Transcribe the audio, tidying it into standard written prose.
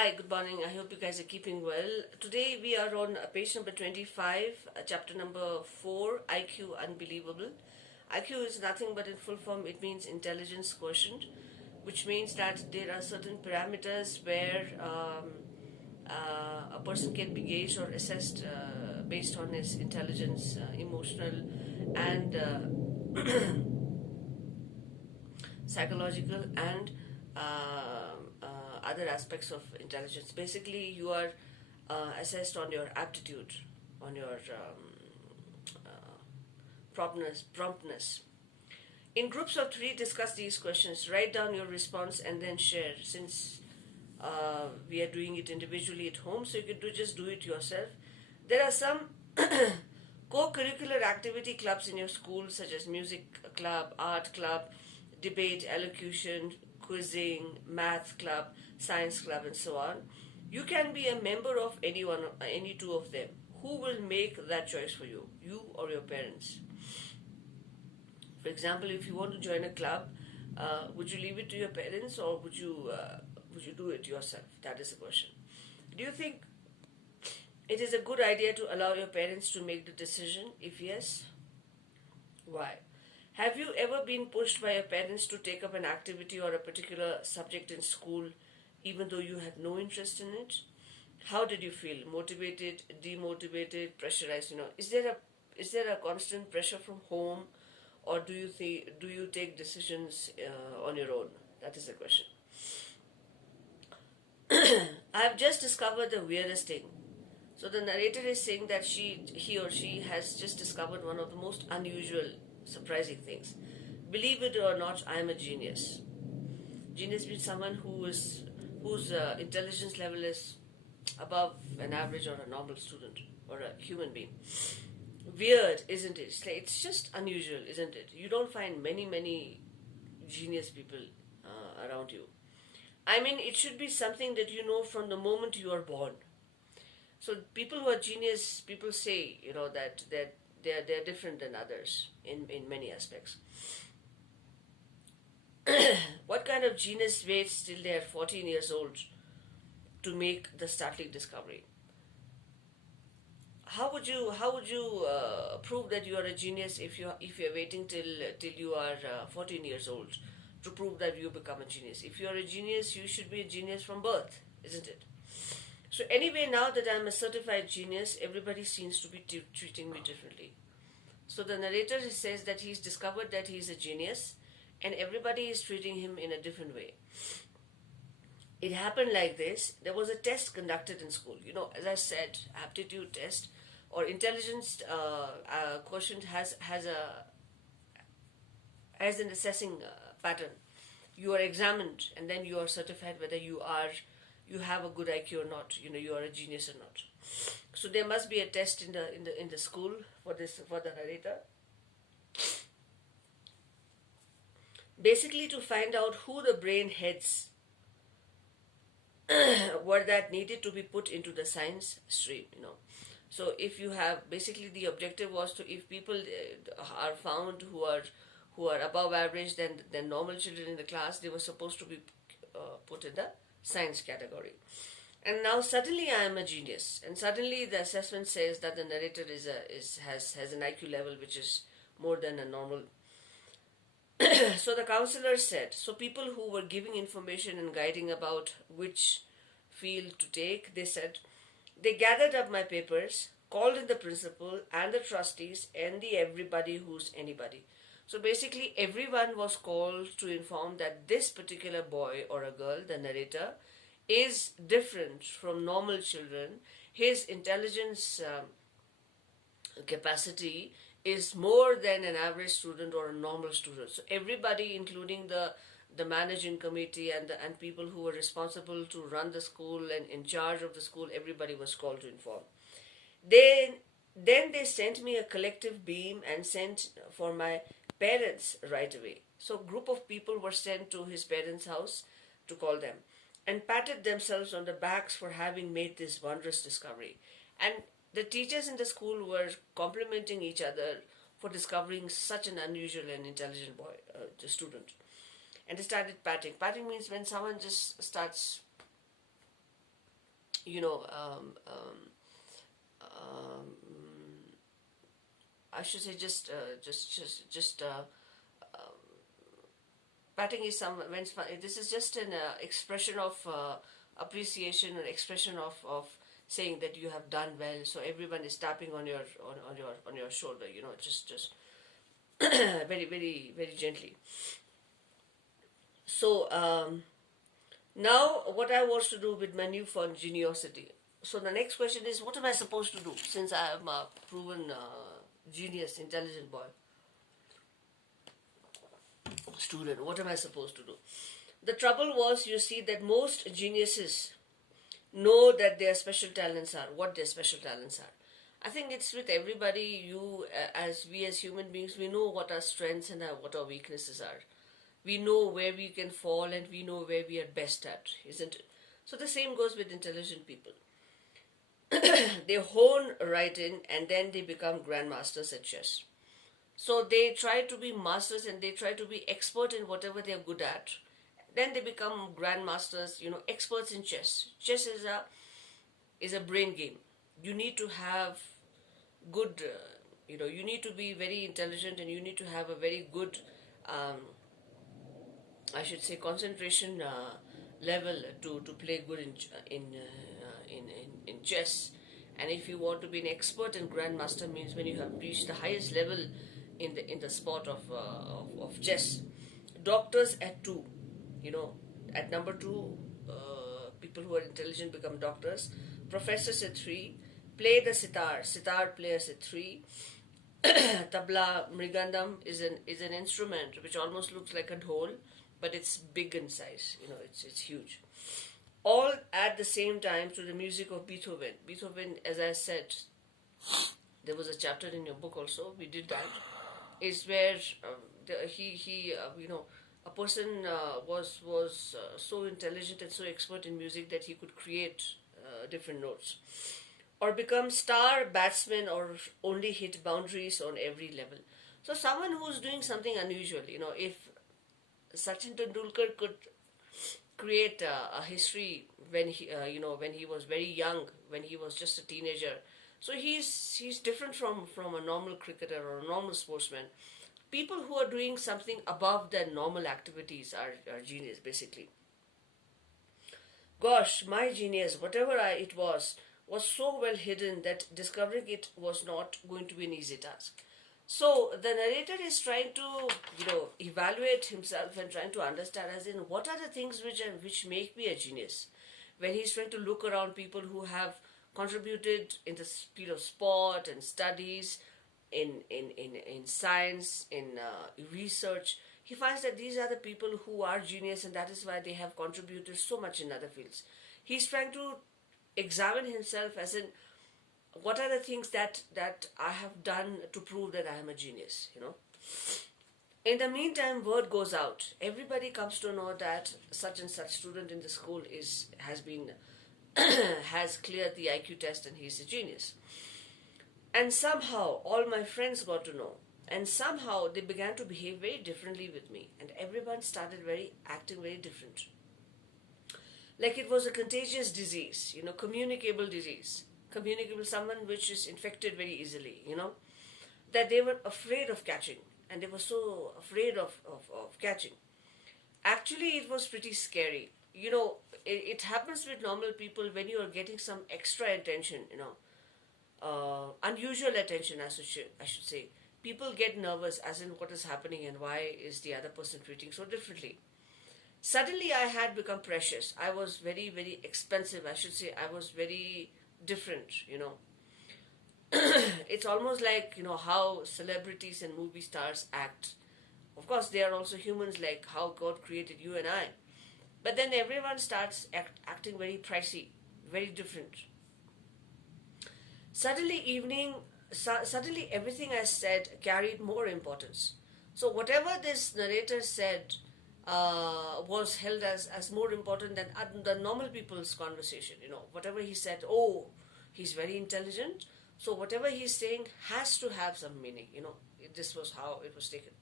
Hi, good morning. I hope you guys are keeping well. Today we are on page number 25, chapter number 4, IQ Unbelievable. IQ is nothing but in full form, it means intelligence quotient, which means that there are certain parameters where a person can be gauged or assessed based on his intelligence, emotional, and psychological and other aspects of intelligence. Basically, you are assessed on your aptitude, on your promptness. In groups of three, discuss these questions. Write down your response and then share. Since we are doing it individually at home, so you can just do it yourself. There are some co-curricular activity clubs in your school, such as music club, art club, debate, elocution, quizzing, math club, science club, and so on. You can be a member of any two of them. Who will make that choice for you? You or your parents? For example, if you want to join a club, would you leave it to your parents or would you do it yourself? That is the question. Do you think it is a good idea to allow your parents to make the decision? If yes, why? Have you ever been pushed by your parents to take up an activity or a particular subject in school even though you had no interest in it? How did you feel? Motivated, demotivated, pressurized? Is there a constant pressure from home, or do you take decisions on your own? That is the question. I have just discovered the weirdest thing. So the narrator is saying that he or she has just discovered one of the most unusual, surprising things. Believe it or not, I am a genius. Genius means someone whose intelligence level is above an average or a normal student or a human being. Weird, isn't it? It's just unusual, isn't it? You don't find many genius people around you. I mean, it should be something that you know from the moment you are born. So people who are genius, people say, that they're different than others in many aspects. What kind of genius waits till they are 14 years old to make the startling discovery? How would you prove that you are a genius if you're waiting till you are 14 years old to prove that you become a genius? If you are a genius, you should be a genius from birth, isn't it? So anyway, now that I'm a certified genius, everybody seems to be treating me differently. So the narrator says that he's discovered that he's a genius and everybody is treating him in a different way. It happened like this. There was a test conducted in school. As I said, aptitude test or intelligence quotient has an assessing pattern. You are examined and then you are certified whether you have a good IQ or not. You are a genius or not. So there must be a test in the school for the narrator. Basically, to find out who the brain heads were that needed to be put into the science stream. So if you have, basically the objective was to, if people are found who are above average than normal children in the class, they were supposed to be put in the science category. And now suddenly I am a genius, and suddenly the assessment says that the narrator has an IQ level which is more than a normal. So the counselor said, so people who were giving information and guiding about which field to take, they said, they gathered up my papers, called in the principal and the trustees and the everybody who's anybody. So basically everyone was called to inform that this particular boy or a girl, the narrator, is different from normal children. His intelligence capacity is more than an average student or a normal student. So everybody, including the managing committee and people who were responsible to run the school and in charge of the school, everybody was called to inform. Then they sent me a collective beam and sent for my parents right away. So a group of people were sent to his parents' house to call them and patted themselves on the backs for having made this wondrous discovery. And the teachers in the school were complimenting each other for discovering such an unusual and intelligent boy, student. And they started patting. Patting means when someone just starts you know, um, I should say patting is some when this is just an expression of appreciation, an expression of saying that you have done well. So everyone is tapping on your on your shoulder, you know, just very very very gently. So now what I want to do with my newfound geniosity. So the next question is, what am I supposed to do since I am a proven genius, intelligent boy, student? What am I supposed to do? The trouble was, you see, that most geniuses know that their special talents are, what their special talents are. I think it's with everybody. As we as human beings, we know what our strengths and what our weaknesses are. We know where we can fall and we know where we are best at, isn't it? So the same goes with intelligent people. They hone right in and then they become grandmasters at chess. So they try to be masters and they try to be expert in whatever they are good at. Then they become grandmasters, you know, experts in chess. Chess is a brain game. You need to have good, you need to be very intelligent and you need to have a very good, I should say, concentration level to play good in chess. And if you want to be an expert and grandmaster, means when you have reached the highest level in the sport of chess. Doctors at 2, you know, at number 2, people who are intelligent become doctors. Professors at 3 play the sitar players at 3. Tabla, mrigandam is an instrument which almost looks like a dhol, but it's big in size. You know, it's huge. All at the same time to the music of Beethoven. Beethoven, as I said, there was a chapter in your book also. We did that. Is where he a person was so intelligent and so expert in music that he could create different notes, or become star batsman, or only hit boundaries on every level. So someone who's doing something unusual, you know, if Sachin Tendulkar could create a history when when he was very young, when he was just a teenager. So he's different from a normal cricketer or a normal sportsman. People who are doing something above their normal activities are genius, basically. Gosh, my genius, whatever it was so well hidden that discovering it was not going to be an easy task. So the narrator is trying to, evaluate himself and trying to understand, as in, what are the things which make me a genius. When he's trying to look around people who have contributed in the field of sport and studies, in science, in research, he finds that these are the people who are genius, and that is why they have contributed so much in other fields. He's trying to examine himself, as in, what are the things that I have done to prove that I am a genius, you know. In the meantime, word goes out. Everybody comes to know that such and such student in the school has cleared the IQ test and he's a genius. And somehow all my friends got to know, and somehow they began to behave very differently with me, and everyone started acting very different. Like it was a contagious disease, communicable disease. Communicable, someone which is infected very easily, that they were afraid of catching, and they were so afraid of catching. Actually, it was pretty scary. It happens with normal people when you are getting some extra attention, unusual attention, I should say. People get nervous, as in, what is happening and why is the other person treating so differently. Suddenly, I had become precious. I was very, very expensive. I should say, I was very different, It's almost like, how celebrities and movie stars act. Of course, they are also humans, like how God created you and I. But then everyone starts acting very pricey, very different. Suddenly everything I said carried more importance. So whatever this narrator said was held as more important than the normal people's conversation. Whatever he said, oh, he's very intelligent, so whatever he's saying has to have some meaning. This was how it was taken.